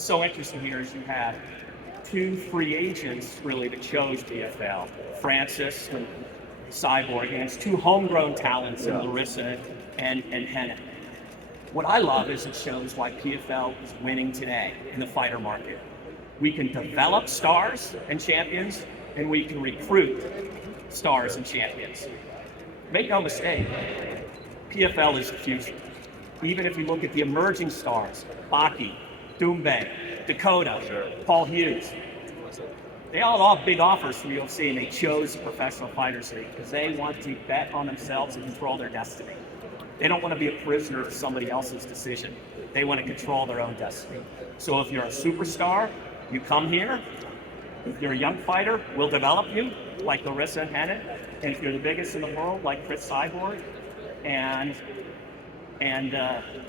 what's so interesting here is you have two free agents really that chose PFL, Francis and Cyborg, and it's two homegrown talents in Larissa and Henna. What I love is it shows why PFL is winning today in the fighter market. We can develop stars and champions, and we can recruit stars and champions. Make no mistake, PFL is the future. Even if you look at the emerging stars, Baki, Doumbé, Dakota, Paul Hughes, they all have big offers from UFC, and they chose the Professional Fighters League because they want to bet on themselves and control their destiny. They don't want to be a prisoner of somebody else's decision. They want to control their own destiny. So if you're a superstar, you come here. If you're a young fighter, we'll develop you, like Larissa and Henna. And if you're the biggest in the world, like Chris Cyborg and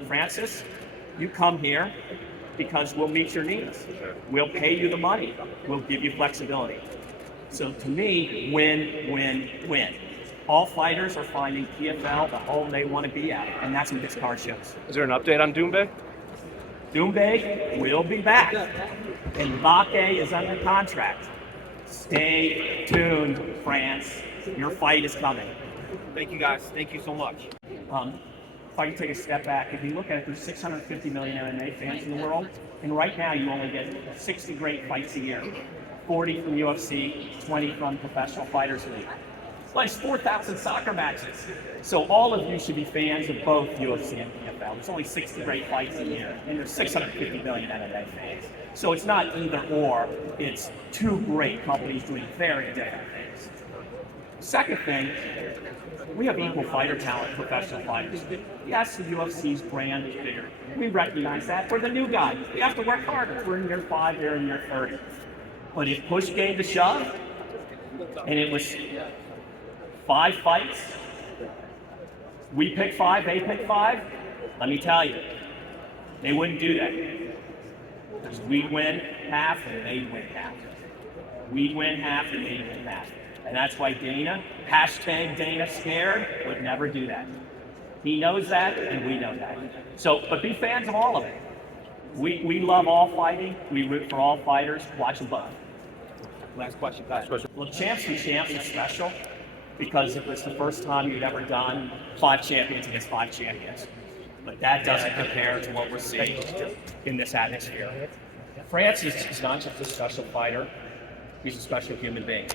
Francis, you come here because we'll meet your needs. We'll pay you the money. We'll give you flexibility. So to me, win, win, win. All fighters are finding PFL the home they want to be at, and that's what this card shows. Is there an update on Doumbé? Doumbé will be back, and Bake is under contract. Stay tuned, France. Your fight is coming. Thank you, guys. Thank you so much. If I can take a step back, if you look at it, there's 650 million MMA fans in the world, and right now you only get 60 great fights a year. 40 from UFC, 20 from Professional Fighters League. Like 4,000 soccer matches. So all of you should be fans of both UFC and PFL. There's only 60 great fights a year, and there's 650 million MMA fans. So it's not either or, it's two great companies doing very different things. Second thing, we have equal fighter talent, professional fighters. Yes, the UFC's brand is bigger. We recognize that. We're the new guys. We have to work harder. We're in year 5, they're in year 30. But if push came to shove, and it was 5 fights, we pick 5, they pick 5, let me tell you, they wouldn't do that. Because we win half and they win half. We win half and they win half. And that's why Dana, #Dana scared, would never do that. He knows that, and we know that. So, but be fans of all of it. We love all fighting. We root for all fighters. Watch them both. Last question. Well, Champs and Champs is special because it was the first time you'd ever done 5 champions against 5 champions. But that doesn't compare to what we're seeing in this atmosphere. Francis is not just a special fighter, he's a special human being.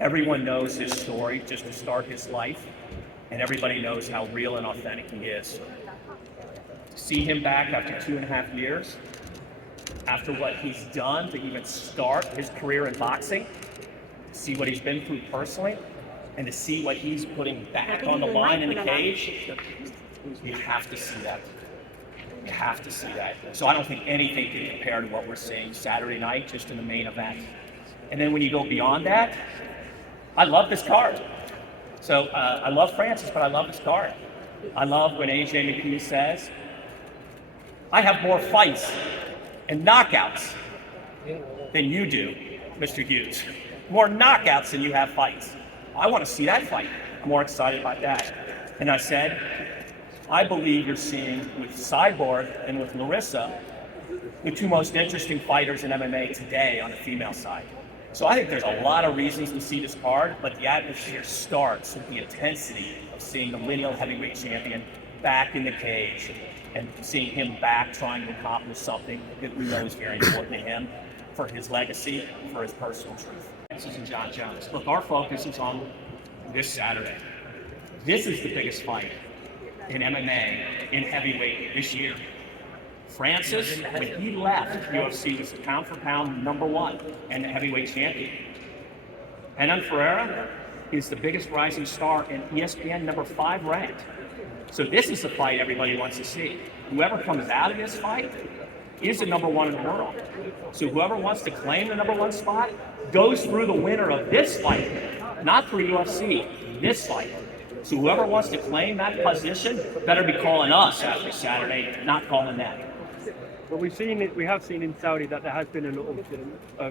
Everyone knows his story just to start his life, and everybody knows how real and authentic he is. To see him back after 2.5 years, after what he's done to even start his career in boxing, to see what he's been through personally, and to see what he's putting back on the line in the cage, you have to see that. You have to see that. So I don't think anything can compare to what we're seeing Saturday night, just in the main event. And then when you go beyond that, I love this card. So I love Francis, but I love this card. I love when AJ McHugh says, I have more fights and knockouts than you do, Mr. Hughes. More knockouts than you have fights. I want to see that fight. I'm more excited about that. And I said, I believe you're seeing with Cyborg and with Larissa, the 2 most interesting fighters in MMA today on the female side. So I think there's a lot of reasons to see this card, but the atmosphere starts with the intensity of seeing the lineal heavyweight champion back in the cage and seeing him back trying to accomplish something that we know is very important to him for his legacy, for his personal truth. Francis and John Jones. Look, our focus is on this Saturday. This is the biggest fight in MMA in heavyweight this year. Francis, when he left UFC, was pound for pound #1 and the heavyweight champion. Renana Ferreira is the biggest rising star in ESPN #5 ranked. So this is the fight everybody wants to see. Whoever comes out of this fight is the #1 in the world. So whoever wants to claim the #1 spot goes through the winner of this fight, not through UFC, this fight. So whoever wants to claim that position better be calling us after Saturday, not calling them. But we have seen in Saudi that there has been a lot of